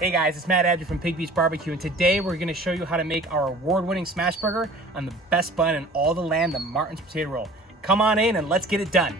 Hey guys, it's Matt Abdoo from Pig Beach Barbecue, and today we're going to show you how to make our award-winning smash burger on the best bun in all the land, the Martin's potato roll. Come on in and let's get it done.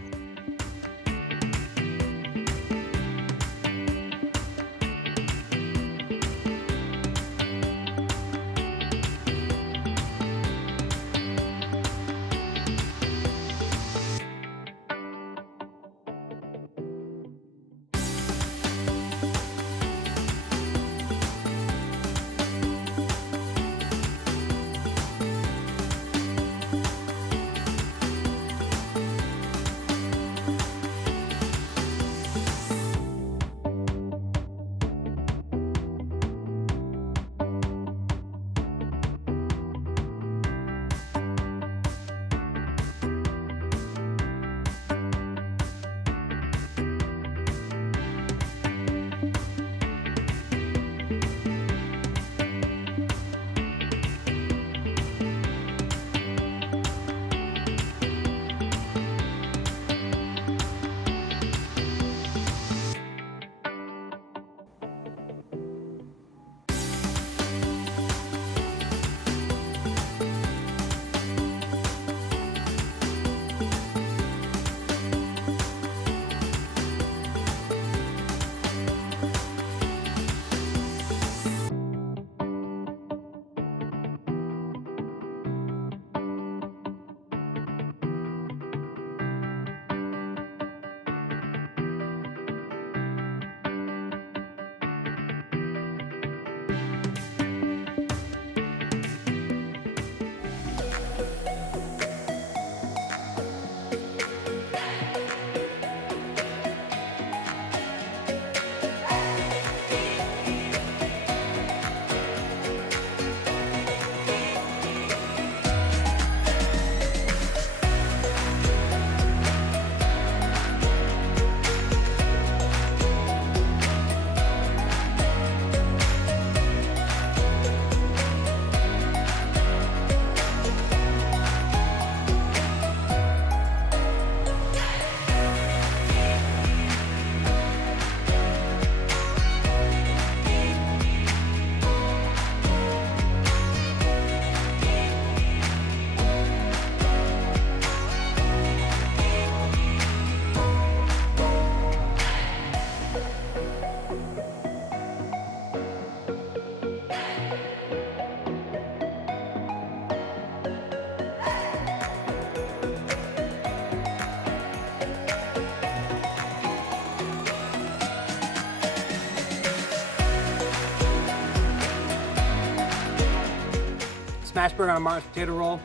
Smash burger on a Martin's potato roll,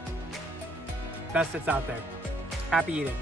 best that's out there. Happy eating.